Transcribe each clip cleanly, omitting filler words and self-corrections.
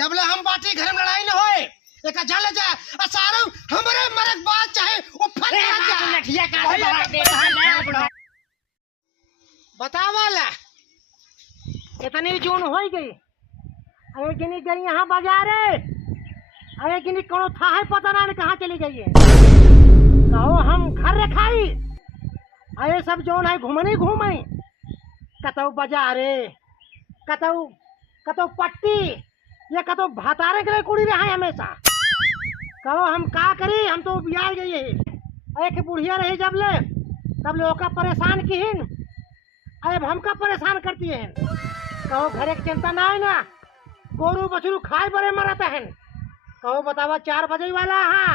जब ले हम बाटी घर में लड़ाई न होए एक जान ले जाए असारो हमरे मरक बात चाहे वो फट जा लठिया का बतावाला इतनी जून हो गई अरे किनी गई यहाँ बाजारे अरे किनी कोनो था है पता ना कहाँ चली गई है कहो हम घर रखाई अरे सब जोन है घूमने घूमे कतौ बाजारे कतौ पट्टी ये कतौ भातारे के लिए कुड़ी रहा है हमेशा कहो हम का करी हम तो बियाह गई है एक बुढ़िया रही जब ले तब ले ओका परेशान की हिन अब हमका परेशान करती है कहो घरे की चिंता ना है ना गोरू बछरू खाए बड़े मरता है कहो बतावा 4 बजे वाला हाँ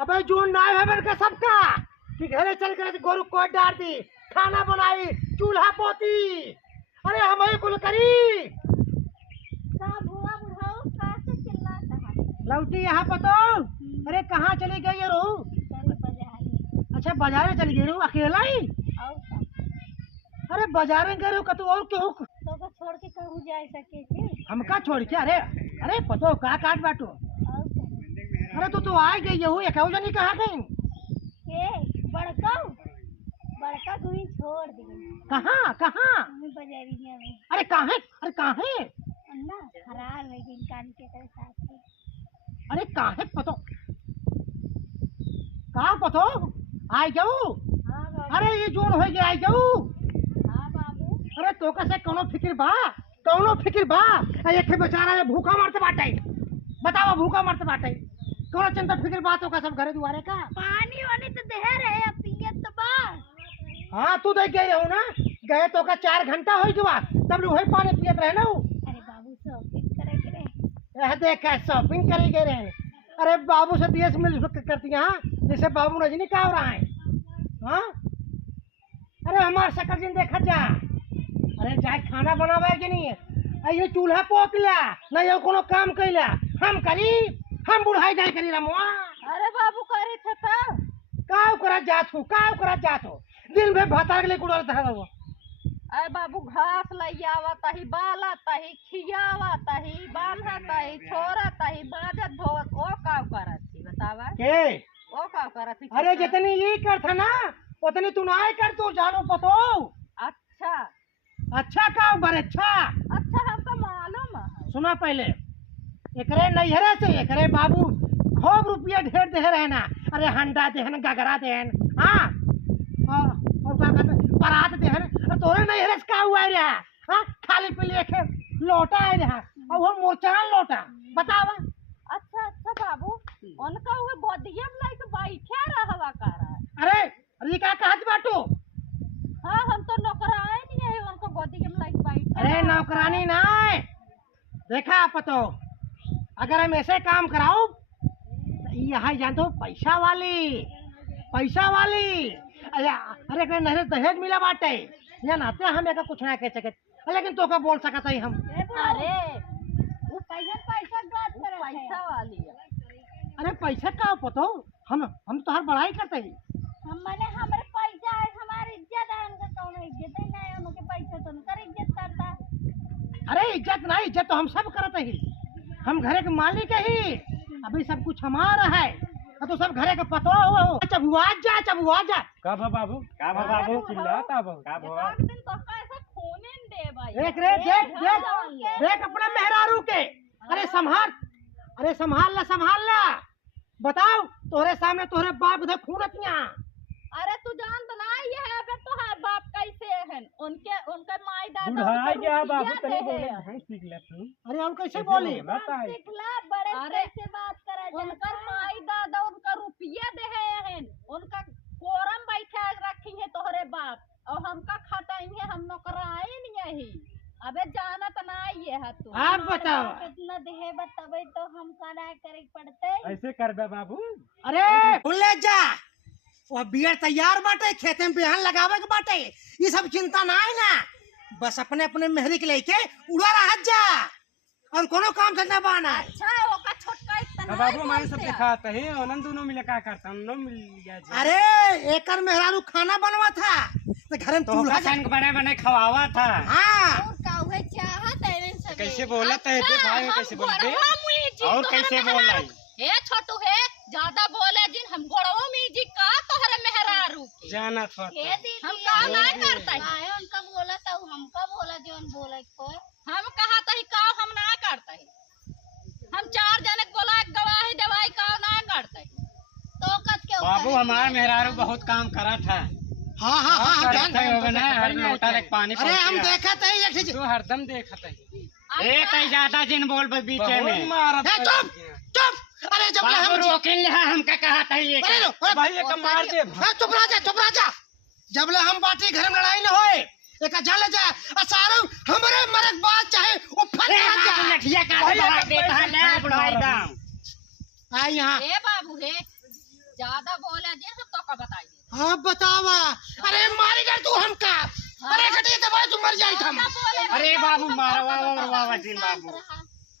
अबे जून ना है बन के सबका कि घरे चल कर गोरू कोट डाल दी खाना बनाई चूल्हा पोती अरे हम ही कुल करी लौटी यहाँ पतो अरे कहाँ चली गई रू अच्छा बाजारे चली गई रू अकेला ही अरे बाजारे गए रू कतु और क्यों तो को छोड़ के कहूँ जा सके थे हमका छोड़ के अरे पतो का काट बाटो अरे तो आ गई हो एक जनी कहाँ गई के बड़का कोई छोड़ दी कहाँ बाजारिया में अरे काहे अन्ना फरार हो गई कान के साथ अरे काहे पतो कहाँ पतो आ जाऊ अरे ये जोन हो गया आ जाऊ अरे तो कैसे कोनो फिक्र बा एक बेचारा ये भूखा मरते बाटे बताओ भूखा मरते बाटे कोनो चिंता फिक्र बात का सब घरे दुआरे का पानी वानी तो दे रहे पियत तो बा हाँ तू देख गई हो ना गए तो का 4 घंटा हो गया तब वही पानी पियत रहे ना अरे बाबू शॉपिंग करे के देख शॉपिंग करे गए रहे अरे बाबू से देश मिल करती है जैसे बाबू रजनी का हो रहा है हाँ अरे हमारे शक्कर जी देखा जा अरे जाए खाना बनावे कि नहीं है ये चूल्हा पोत लिया नहीं ये कोनो काम कैला हम करी हम बुढ़ाई जाए करी रमुआ अरे बाबू करे थे तो काव करा जात हो दिन भर भातार के लिए कुड़ता है वो अरे बाबू घास लई आवता ही बालता ही खियावता ही बांधता ही छोड़ता ही बाजत धोवत ओ काव करत थी बतावा के ओ काव करत थी अरे जितनी ये करता ना उतनी तू ना कर तू जानो पतो अच्छा काव बर अच्छा हमको मालूम है सुना पहले एकरे नैहरे से एकरे बाबू खूब रुपया ढेर दे रहे ना अरे हंडा देहन गगरा देहन हाँ और बारात देहन तोरे नैहरे से का हुआ रहा हाँ खाली पीली एक लोटा है रहा और वो मोचान लोटा बतावा अच्छा बाबू उनका वो गोदिया में लाइक बैठे रहवा कर अरे का कहत बाटो हाँ हम तो नौकरानी नहीं है उनको गोदी में लाइक बैठ अरे नौकरानी ना देखा पतो अगर हम ऐसे काम कराओ यहाँ जानते हो पैसा वाली अरे नहरे दहेज मिला बाटे या नाते हम एक कुछ ना कह सके लेकिन तो का बोल सकता है हम अरे वो पैसा वाली अरे पैसा का पतो हम तो हर बड़ाई करते हैं हमारे पैसा है हमारी इज्जत है उनका कौन इज्जत है नहीं उनके पैसा तो उनका इज्जत करता अरे इज्जत तो हम सब करते हैं हम घरे के मालिक ही अभी सब कुछ हमारा है तो सब घरे का पतो हो चबुआ जा का बाबू चिल्लाता का एक दिन तो कैसे खूने दे भाई देख अपने मेहरारू के अरे संभाल ला बताओ तोरे सामने तोरे बाप उधर खूनतियां अरे तू जान तो ना ये है फिर तो हर बाप कैसे हैं उनके माई दादा बुढ़ाई क्या बाबू तनी बोले भैंस सीख ले तू अरे हम कैसे बोले सिखला बड़े कैसे बात करे उनका माई दादा उनका रुपया दे हैं उनका कोरम बैठा रखी है तोहरे बाप और हमका खटाएंगे हम नौकराए नहीं ही अबे जानत ना ये है तू आप बताओ कितना देहे बतावे तो हम करा करे पड़ते ऐसे कर बे बाबू अरे ले जा वो बियर तैयार बाटे खेते में बिहान लगावे के बाटे ये सब चिंता ना है ना बस अपने मेहरी के लेके उड़ा रहा जा और कोनो काम करना बाना अच्छा ओका छोटका इतना बाबू हमारे सब दिखाते हैं उन दोनों मिले क्या करता हम मिल गया जी अरे एकर मेहरारू खाना बनवा था तो घर में तो बड़े खवावा था हाँ और काहे चाहत है कैसे बोला है दे भाई कैसे बोल दे और कैसे बोल रही हे छोटू हे ज्यादा बोले जिन हम गोड़वा म्यूजिक का तोहरे मेहरारू के जाना छोटा हम का नहीं करता है आए उनका बोला था हमका बोला जोन बोले कोई हम कहा तही का हम ना करता है हम 4 जने बोला गवाही दवाई का ना करता है तो कत के बाबू हमारा मेहरारू बहुत काम करा था हाँ हाँ हाँ हाँ जान होगा ना हर लोटा लेके पानी अरे हम देखा थे ये ठीक तो हरदम देखा था ए कहीं ज्यादा जिन बोल बस बीच में चुप चुप अरे जब बाबू हम रोकिन ले हमका कहा था ये अरे रो, भाई ये मार दे चुप राजा जब ले हम बाटी घर में लड़ाई न होए एक जान ले जा असारो हमरे मरक बात चाहे वो फट जा लठिया का बाहर देता है ना बुढ़ाई दाम आ यहाँ ए बाबू हे ज्यादा बोले जिन हम तो का बताई दे हाँ बतावा अरे मारी कर तू हमका अरे घटिया दवाई तू मर जाई हम अरे बाबू मारवा जिन बाबू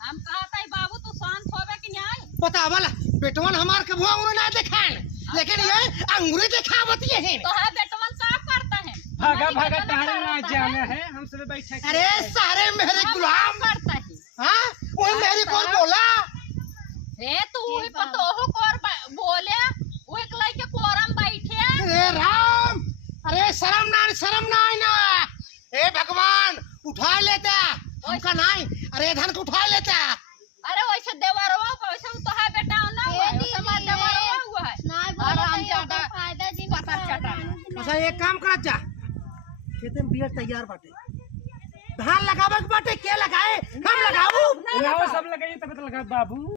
हम कहा था बाबू तू शांत होवे कि नहीं बतावा ला बेटवन हमार कबो अंगूरी ना दिखान लेकिन ये अंगूरी दिखावत ये है तो है बेटवन का करता है भागा टहरे ना जाना है हम सब बैठे अरे सारे मेरे गुलाम करता है हाँ वो मेरी कौन बोला हे तू ही पतो हो कोर बोले वो एक लड़के कोरम बैठे अरे राम अरे शर्म ना ना ए भगवान उठा लेता हमका नहीं अरे धन को उठा लेता अरे वैसे देवरवा वैसे तो है बेटा ना वैसे मत देवरवा हुआ है नहीं और बोला हम तो ज्यादा फायदा जी पता चटा अच्छा एक काम कर जा खेत में बियर तैयार बाटे धान लगावे के बाटे के लगाए हम लगाऊ सब लगाइए तब लगा बाबू